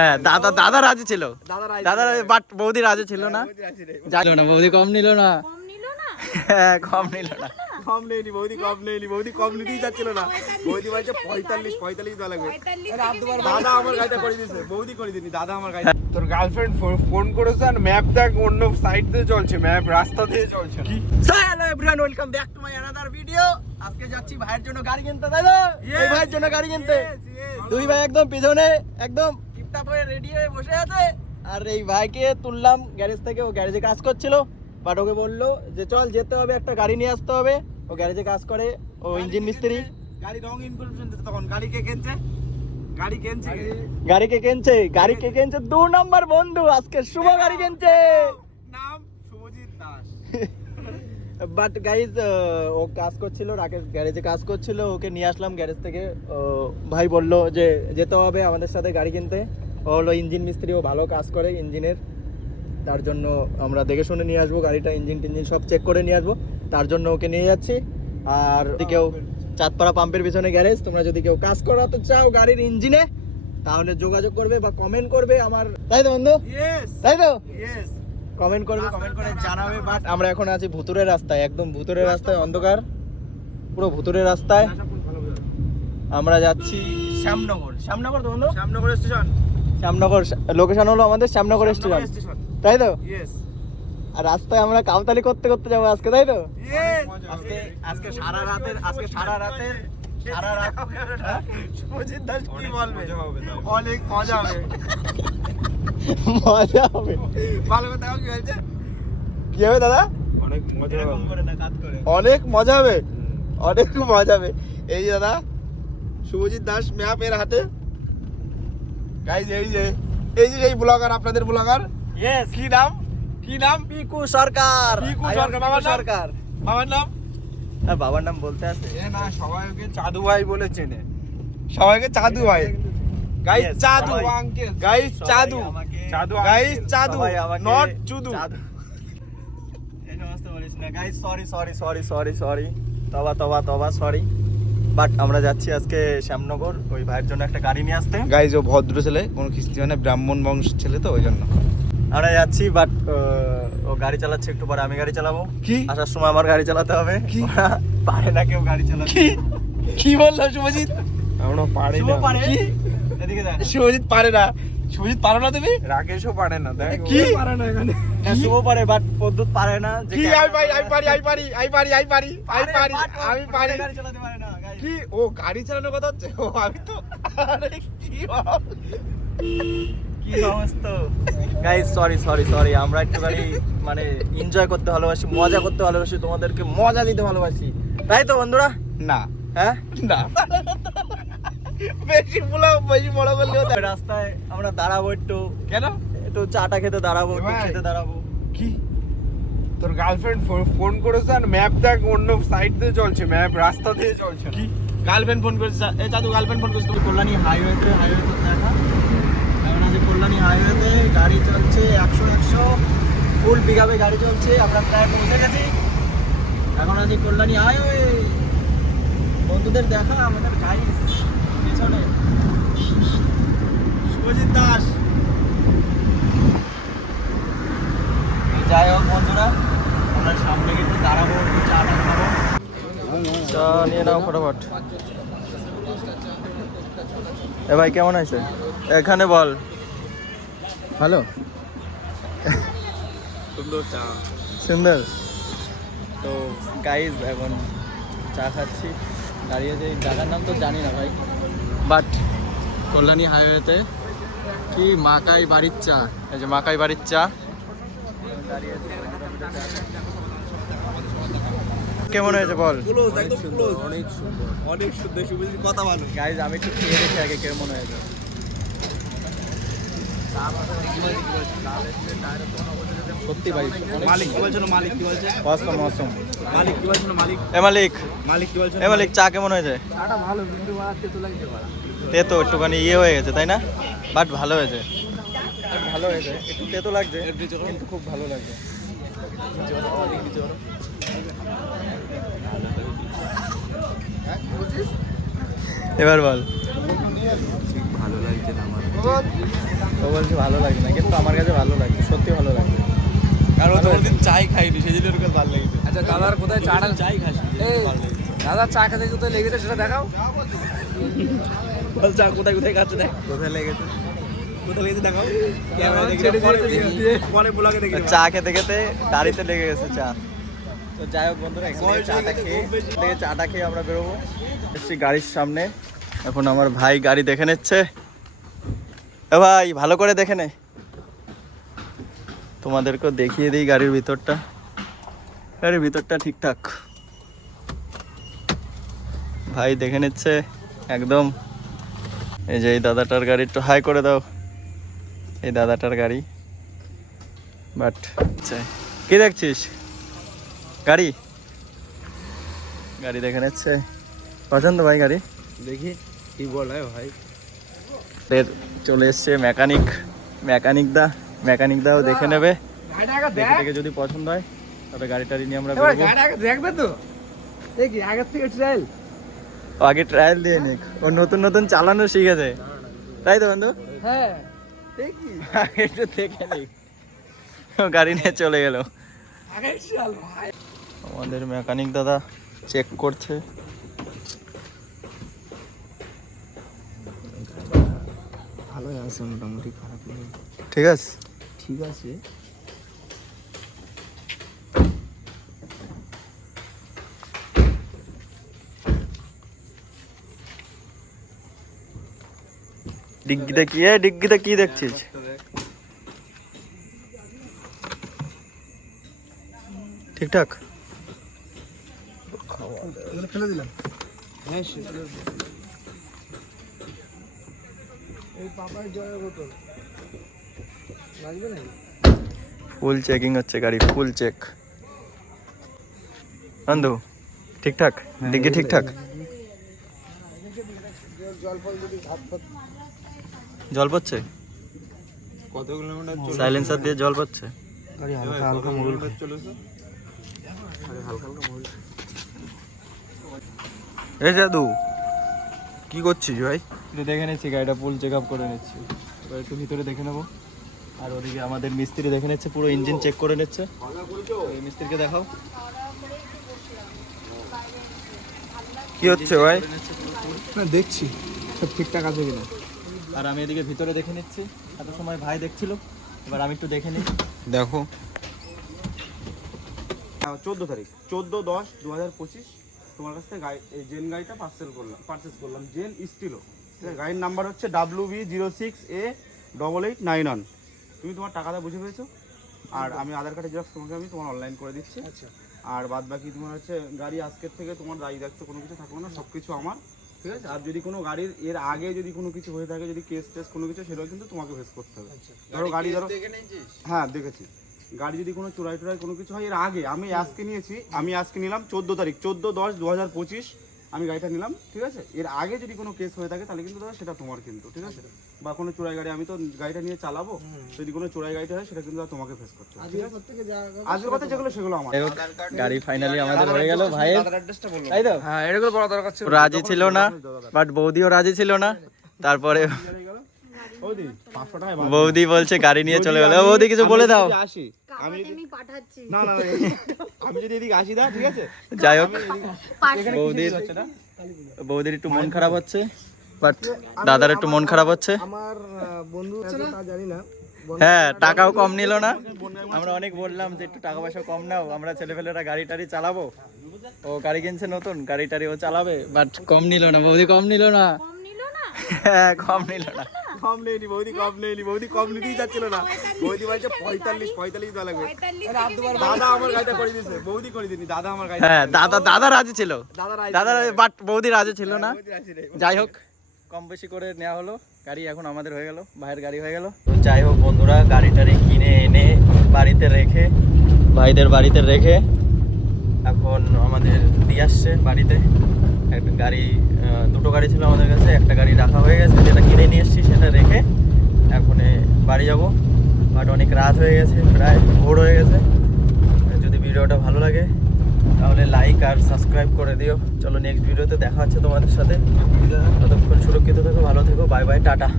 হ্যাঁ দাদা রাজি ছিল, দাদা বাট বৌদি রাজি ছিল না, জানো না বৌদি কম নিল না, হ্যাঁ কম নিল না, কম নেইনি বৌদি, কম নেইনি বৌদি, কম নিতেই যাচ্ছিল না। বৌদি বলছে 45 দেওয়া লাগবে। দাদা আমার গাড়িটা করে দিয়েছে, বৌদি করে দিনি, দাদা আমার গাড়ি। তোর গার্লফ্রেন্ড ফোন করেছে আর ম্যাপ দেখ অন্য সাইড দিয়ে চলছে, ম্যাপ রাস্তা দিয়ে চলছে। কি hello everyone, welcome back to my another video. আজকে যাচ্ছি ভাইয়ের জন্য গাড়ি কিনতে, তাই তো? এই ভাইয়ের জন্য গাড়ি কিনতে দুই ভাই একদম পিছনে একদম টিপটাপ হয়ে রেডি হয়ে বসে আছে। আর এই ভাইকে তুললাম গ্যারেজ থেকে, ও গ্যারেজে কাজ করছিল, বাট ওকে বললো যে চল যেতে হবে, একটা গাড়ি নিয়ে আসতে হবে। ও গ্যারেজে কাজ করে, ও ইঞ্জিন মিস্ত্রি। গাড়ি রং ইনফরমেশন দিতে, তখন গাড়ি কে কিনছে, গাড়ি কিনছে, গাড়ি কে কিনছে 2 নম্বর বন্ধু আজকে শুভ গাড়ি কিনছে, নাম শুভজিৎ দাস। বাট গাইজ ও কাজ করছিল, রাকেশ গ্যারেজে কাজ করছিল, ওকে নিয়ে আসলাম গ্যারেজ থেকে। ভাই বললো যে যেতে হবে আমাদের সাথে গাড়ি কিনতে। ও হলো ইঞ্জিন মিস্ত্রি, ও ভালো কাজ করে ইঞ্জিনের, তার জন্য আমরা দেখে শুনে নিয়ে আসবো গাড়িটা, ইঞ্জিন টিঞ্জিন সব চেক করে নিয়ে আসবো, তার জন্য ওকে নিয়ে যাচ্ছি। আর যদি কেউ চাঁদপাড়া পাম্পের পিছনে গ্যারেজ, তোমরা যদি কেউ কাজ করাতে চাও গাড়ির ইঞ্জিনে, তাহলে যোগাযোগ করবে বা কমেন্ট করবে আমার, তাই তো বন্ধু? তাই তো? কমেন্ট করবে, কমেন্ট করে জানাবে। বাট আমরা এখন আছি ভুতুরের রাস্তায়, একদম ভুতুরের রাস্তায়, অন্ধকার পুরো ভুতুরের রাস্তায়। আমরা যাচ্ছি শ্যামনগর তো বন্ধু, শ্যামনগর স্টেশন, শ্যামনগর লোকেশন হলো আমাদের শ্যামনগর স্টেশন, তাই তো? আর রাস্তায় আমরা কাউতালি করতে করতে যাবো আজকে, তাই তো? আজকে সারা রাতের শুভজিৎ দাস কি বলবে, অনেক মজা হবে, মজা হবে। ভালো কথা কি বলছে, কি হবে দাদা? অনেক মজা হবে, অনেক মজা হবে, অনেক মজা হবে। এই যে দাদা শুভজিৎ দাস ম্যাপের হাতে, গাইজ এই ব্লগার, আপনাদের ব্লগার, কি নাম? পিকু সরকার। বাবার নাম? হ্যাঁ বাবার নাম বলতে আছে না, সবাইকে চাদু ভাই বলে চেনে, সবাইকে চাদু ভাই। Guys Chadu uncle, guys Chadu, guys Chadu, not চুদু। এই সমস্ত বলিস না গাইজ, সরি, তবা সরি। বাট আমরা যাচ্ছি আজকে শ্যামনগর, ওই ভাইয়ের জন্য একটা গাড়ি নিয়ে আসতে। গাইজ ও ভদ্র ছেলে, কোনো খ্রিস্টান ব্রাহ্মণ বংশের ছেলে, তো ওই জন্য আমরা যাচ্ছি। বাট ও গাড়ি চালাচ্ছে, একটু পরে আমি গাড়ি চালাবো। কি আসার সময় আমার গাড়ি চালাতে হবে, কি পারে না কেউ গাড়ি চালাতে। কি বললো শুভজিৎ? আমরা পারি না। কি এদিকে দেখ, শুভজিৎ পারে না, শুভজিৎ পারো না তুমি? রাকেশও পারে না, দেখ কি পারে না এখানে। শুভ পারে বাট পদ্মুত পারে না। কি আমি পারি গাড়ি চালাতে পারে না। কি ও গাড়ি চালানোর কথা হচ্ছে? ও আমি তো আরে কি সমস্ত গাইস, সরি। আমরা একটু গাড়ি মানে এনজয় করতে ভালোবাসি, মজা করতে ভালোবাসি, তোমাদেরকে মজা দিতে ভালোবাসি, তাই তো বন্ধুরা? না হ্যাঁ না, বেশি বড় বললে রাস্তায় আমরা দাঁড়াবো একটু, কেন? একটু চাটা খেতে দাঁড়াবো, একটু খেতে দাঁড়াবো। কি তোর গার্লফ্রেন্ড ফোন করেছে আর ম্যাপ দেখ অন্য সাইড দিয়ে চলছে, ম্যাপ রাস্তা দিয়ে চলছে। কি গার্লফ্রেন্ড ফোন করেছে? এই চাদু গার্লফ্রেন্ড ফোন করেছে, তুমি কল্যাণী হাইওয়েতে দেখা। এখন আছে কল্যাণী হাইওয়েতে, গাড়ি চলছে 100 ফুল পিকআপে গাড়ি চলছে। আমরা প্রায় পৌঁছে গেছি, এখন আছে কল্যাণী হাইওয়ে। বন্ধুদের দেখা আমাদের গাড়ি পিছনে শুভজিৎ দাস। যাই হোক বন্ধুরা, আমরা সামনে কিন্তু দাঁড়াবো, একটু চাটা খাবো। চা নিয়ে নাও ফটাফট। এ ভাই কেমন আছে? এখানে বল। ভালো, সুন্দর চা, সুন্দর। তো গাইজ এখন চা খাচ্ছি দাঁড়িয়ে, যে জায়গার নাম তো জানি না ভাই, বাট কল্যাণী হাইওয়েতে কি মাকাই বাড়ির চা, এই যে মাকাই বাড়ির চা। কেমন হয়েছে বল? অনেক সুন্দর শুভজিৎ, কথা ভালো। গাইজ আমি একটু খেয়ে দেখি আগে কেমন হয়েছে। সত্যি ভাই, মালিক কি বলছিল? মালিক কি বলছে? মৌসুম মালিক কি বলছিল? মালিক কি বলছে? চা কেমন হয়েছে? চাটা ভালো, কিন্তু তেতো লাগছে, তেতো একটুখানি হয়ে গেছে, তাই না? বাট ভালো হয়েছে, একটু তেতো লাগছে কিন্তু খুব ভালো লাগছে। এবার বল। ভালো লাগছে না আমার। ও বলছে ভালো লাগছে না, কিন্তু আমার কাছে ভালো লাগছে, সত্যি ভালো লাগছে। কারণ ও কোনোদিন চাই খাইনি, সেই জন্য ওর কাছে ভালো লেগেছে। আচ্ছা দাদার কোথায় চাটা চাই খাস এই দাদার চা খেতে কোথায় লেগেছে সেটা দেখাও। বল চা কোথায় কোথায় খাচ্ছে দেখ, কোথায় লেগেছে? কোথায় লেগেছে দেখাও। ক্যামেরা দেখি, পরে ব্লগে দেখি। চা খেতে খেতে গাড়িতে লেগে গেছে চা। তো যাই হোক বন্ধুরা, এখান থেকে চাটা খেয়ে আমরা বেরোবো। এসছি গাড়ির সামনে, এখন আমার ভাই গাড়ি দেখে নিচ্ছে। এ ভাই ভালো করে দেখে নে, তোমাদেরকেও দেখিয়ে দিই গাড়ির ভিতরটা। গাড়ির ভিতরটা ঠিকঠাক, ভাই দেখে নিচ্ছে একদম। এই যে এই দাদাটার গাড়ি, একটু হাই করে দাও, এই দাদাটার গাড়ি। বাট কি দেখছিস? গাড়ি গাড়ি দেখে নিচ্ছে, পছন্দ ভাই গাড়ি? দেখি কি বলে ভাই। এর চলে এসছে মেকানিক দাও দেখে নেবে, দেখে দেখে যদি পছন্দ হয় তবে গাড়ি টাড়ি নিয়ে আমরা বেরোবো। দেখবে তো দেখি আগের থেকে ট্রায়াল। ও আগে ট্রায়াল দিয়ে নিক, ও নতুন নতুন চালানো শিখেছে, তাই তো বন্ধু? হ্যাঁ দেখি একটু দেখে নিক। ও গাড়ি নিয়ে চলে গেল। আগে চল ভাই। আমাদের মেকানিক দাদা চেক করছে। ভালোই আছে মোটামুটি, খারাপ নেই। ঠিক আছে, ঠিক আছে। ডিগ্গিতে কি দেখছিস? ঠিকঠাক ফেলে দিলাম। হ্যাঁ এই পাপার জলের বোতল লাগবে নাকি? ফুল চেকিং হচ্ছে গাড়ি, ফুল চেক। বন্ধু ঠিকঠাক, ডিগ্গি ঠিকঠাক, জল ফল যদি হাত ফাত জল পড়ছে, কত কিলোমিটার সাইলেন্সার দিয়ে জল পড়ছে। গাড়ি হালকা হালকা মোবিল চলেছে? আরে হালকা হালকা মোবিল। এই দাদু কি করছিস ভাই? একটু দেখে নিচ্ছি গাড়িটা, ফুল চেক আপ করে নিচ্ছি। এবার একটু ভিতরে দেখে নেবো। আর ওদিকে আমাদের মিস্ত্রি দেখে নিচ্ছে, পুরো ইঞ্জিন চেক করে নিচ্ছে। ওই মিস্ত্রিকে দেখাও কি হচ্ছে ভাই? না দেখছি সব ঠিকঠাক আছে কিনা। আর আমি এদিকে ভিতরে দেখে নিচ্ছি। এত সময় ভাই দেখছিল, এবার আমি একটু দেখে নিই। দেখো 14 তারিখ 14/10/2025 তোমার কাছ থেকে এই জেন গাড়িটা পারচেস করলাম জেন স্টিলো। ঠিক আছে, গাড়ির নাম্বার হচ্ছে WB06A8891। তুমি তোমার টাকাটা বুঝে পেয়েছো। আর আমি আধার কার্ডের জেরক্স তোমাকে আমি তোমার অনলাইন করে দিচ্ছি। আচ্ছা আর বাদ বাকি তোমার হচ্ছে গাড়ি আজকের থেকে তোমার দায়িত্ব কোনো কিছু থাকলো না, সব কিছু আমার। ঠিক আছে, আর যদি কোনো গাড়ির এর আগে যদি কোনো কিছু হয়ে থাকে, যদি কেস টেস কোনো কিছু, সেটাও কিন্তু তোমাকে ফেস করতে হবে। ধরো গাড়ি ধরো, হ্যাঁ দেখেছি, গাড়ি যদি কোনো চোরাই কোনো কিছু হয় এর আগে, আমি আজকে নিলাম 14 তারিখ 14/10/2025 আমি গাড়িটা নিলাম। ঠিক আছে, এর আগে যদি কোনো কেস হয়ে থাকে তাহলে কিন্তু দাদা সেটা তোমার কিন্তু। ঠিক আছে, বা কোনো চোরাই গাড়ি, আমি তো গাড়িটা নিয়ে চালাবো, যদি কোনো চোরাই গাড়িটা হয় সেটা কিন্তু দাদা তোমাকে ফেস করতে হবে। ঠিক আছে, আজকের কথা যেগুলো সেগুলো আমার। গাড়ি ফাইনালি আমাদের হয়ে গেল ভাইয়ের, তাই তো? হ্যাঁ এটা করে বড় দরকার ছিল। রাজি ছিল না, বাট বৌদিও রাজি ছিল না। তারপরে বৌদি 500 টাকা বৌদি বলছে গাড়ি নিয়ে চলে গেল। বৌদি কিছু বলে দাও। আসি আমি পাঠাচ্ছি না না আমি যদি এদিকে আসি দা, ঠিক আছে। যাই হোক, পাঠাচ্ছি। বৌদির একটু মন খারাপ হচ্ছে, বাট দাদার একটু মন খারাপ হচ্ছে। আমার বন্ধু আছে তা জানি না। হ্যাঁ, টাকাও কম নিল না। আমরা অনেক বললাম যে একটু টাকা পয়সা কম নাও, আমরা ছেলেপেলেরা গাড়ি টাড়ি চালাবো। ও গাড়ি কিনছে নতুন, গাড়ি টাড়ি ও চালাবে, বাট কম নিল না। বৌদি কম নিল না। কম নিল না? হ্যাঁ, কম নিল না। কম নেইনি বৌদি, কম নেইনি বৌদি, কম নিতেই যাচ্ছিল না। বৌদি বলছে 45 দেওয়া লাগবে। 45 থেকে দাদা আমার গাড়িটা করে দিয়েছে, বৌদি করে দিনি, দাদা আমার গাড়ি। হ্যাঁ, দাদা রাজি ছিল, দাদা, বাট বৌদি রাজি ছিল না। বৌদি রাজি নেই। যাই হোক, কম বেশি করে নেওয়া হলো গাড়ি, এখন আমাদের হয়ে গেল, ভাইয়ের গাড়ি হয়ে গেল। তো যাই হোক বন্ধুরা, গাড়ি টাড়ি কিনে এনে বাড়িতে রেখে, ভাইদের বাড়িতে রেখে, এখন আমাদের দিয়ে আসছে বাড়িতে। একটা গাড়ি, দুটো গাড়ি ছিল আমাদের কাছে, একটা গাড়ি রাখা হয়ে গেছে, যেটা কিনে নিয়ে এসেছি সেটা রেখে এখন বাড়ি যাব। বাট অনেক রাত হয়ে গেছে, প্রায় ভোর হয়ে গেছে। যদি ভিডিওটা ভালো লাগে তাহলে লাইক আর সাবস্ক্রাইব করে দিও। চলো নেক্সট ভিডিওতে দেখা হচ্ছে তোমাদের সাথে। ততক্ষণ সুরক্ষিত থেকো, ভালো থেকো, বাই বাই, টাটা।